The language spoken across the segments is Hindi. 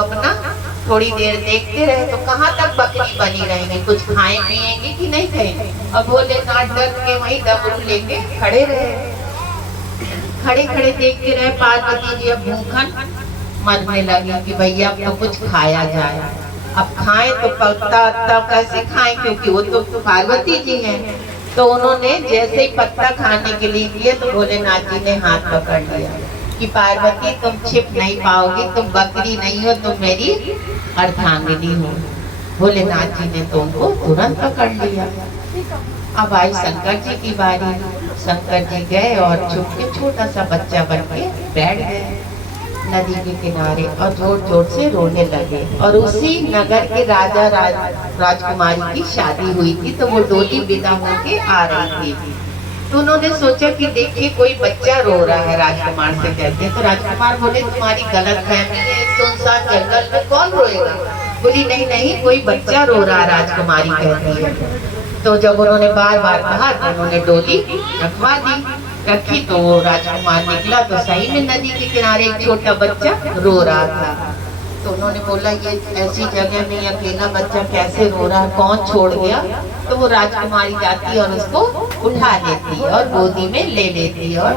अपना थोड़ी देर देखते रहे तो कहाँ तक बकरी बनी रहेंगी, कुछ खाए पिएंगे कि नहीं खाएंगे। अब भोलेनाथ डर के वहीं डमरू लेके खड़े रहे, खड़े खड़े देखते रहे। पार्वती जी अब भूखन मरने लगी कि भैया अब तो कुछ खाया जाए, अब खाएं तो पत्ता अत्ता कैसे खाएं, क्योंकि वो तो पार्वती जी हैं। तो उन्होंने जैसे ही पत्ता खाने के लिए दिए तो भोलेनाथ जी ने हाथ पकड़ लिया कि पार्वती तुम छिप नहीं पाओगी, तुम बकरी नहीं हो, तुम मेरी अर्धांगिनी हो। भोलेनाथ जी ने तो उनको तुरंत पकड़ लिया। अब आई शंकर जी की बारी। शंकर जी गए और छुप के छोटा सा बच्चा बन के बैठ गए नदी के किनारे और जोर जोर से रोने लगे। और उसी नगर के राजा राजकुमारी की शादी हुई थी, तो वो डोली विदा होके आ रही थी। तो उन्होंने सोचा कि देखिए कोई बच्चा रो रहा है, राजकुमार से कहते हैं। तो राजकुमार बोले तुम्हारी गलत फहमी है, सुनसान जंगल में कौन रोएगा। बोली नहीं नहीं, कोई बच्चा रो रहा, राजकुमारी कहती है। तो जब उन्होंने बार बार कहा तो उन्होंने डोली रखवा दी, रखी। तो वो राजकुमार निकला तो सही में नदी के किनारे एक छोटा बच्चा रो रहा था। तो उन्होंने बोला ये ऐसी जगह में अकेला बच्चा कैसे रो रहा है, कौन छोड़ गया। तो वो राजकुमारी जाती है और उसको उठा लेती है और गोदी में ले लेती है और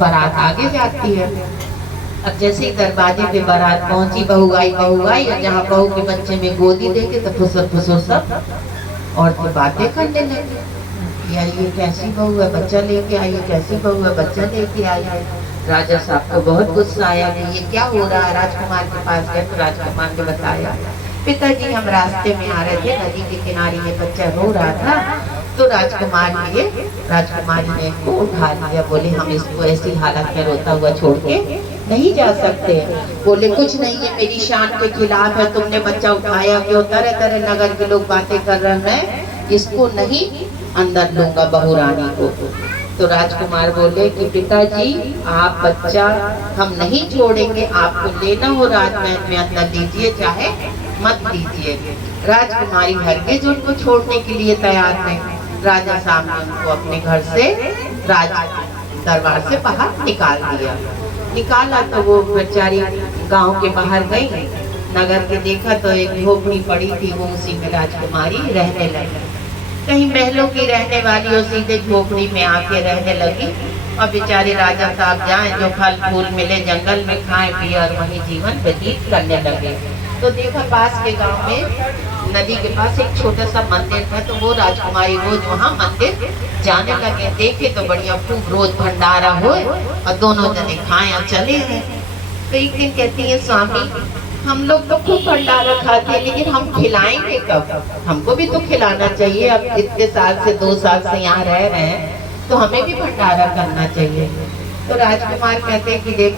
बारात आगे जाती है। अब जैसे ही दरवाजे पे बारात पहुंची, बहू आई और जहाँ बहू के बच्चे में गोदी देके तो फुसर फुसर सब और तो बातें करने लगे। यार ये कैसी बहू है, बच्चा लेके आई है, कैसी बहू है, बच्चा लेके आई है। राजा साहब को बहुत गुस्सा आया कि ये क्या हो रहा है। राजकुमार के पास गए तो राजकुमार ने बताया पिताजी हम रास्ते में आ रहे थे, नदी के किनारे ये बच्चा रो रहा था, तो राजकुमारी ने इसको उठा लिया। बोले हम इसको ऐसी हालत में रोता हुआ छोड़ के नहीं जा सकते। बोले कुछ नहीं है, मेरी शान के खिलाफ है, तुमने बच्चा उठाया क्यों। तरह तरह नगर के लोग बातें कर रहे हैं, इसको नहीं अंदर लूंगा बहू रानी को। तो राजकुमार बोले कि पिताजी आप बच्चा हम नहीं छोड़ेंगे, आपको लेना हो राजमहल में अंदर लीजिए चाहे मत लीजिए। राजकुमारी हरगिज उनको छोड़ने के लिए तैयार नहीं। राजा साहब ने उनको अपने घर से राज दरबार से बाहर निकाला तो वो बेचारी गांव के बाहर गई, नगर के देखा तो एक झोपड़ी पड़ी थी, वो उसी में राजकुमारी रहने लगी। कहीं महलों की रहने वाली और सीधे झोपड़ी में आके रहने लगी। और बेचारे राजा साहब जाए जो फल फूल मिले जंगल में खाए पिए और वहीं जीवन व्यतीत करने लगे। तो देखा पास के गांव में नदी के पास एक छोटा सा मंदिर था, तो वो राजकुमारी रोज वहाँ मंदिर जाने लगे। देखे तो बढ़िया खूब रोज भंडारा हो और दोनों जने खाए और चले गए। तो एक दिन कहती है स्वामी हम लोग तो खूब भंडारा खाते हैं, लेकिन हम खिलाएंगे कब, हमको भी तो खिलाना चाहिए। अब इतने साल से 2 साल से यहाँ रह रहे हैं तो हमें भी भंडारा करना चाहिए। तो राजकुमार कहते हैं कि देखो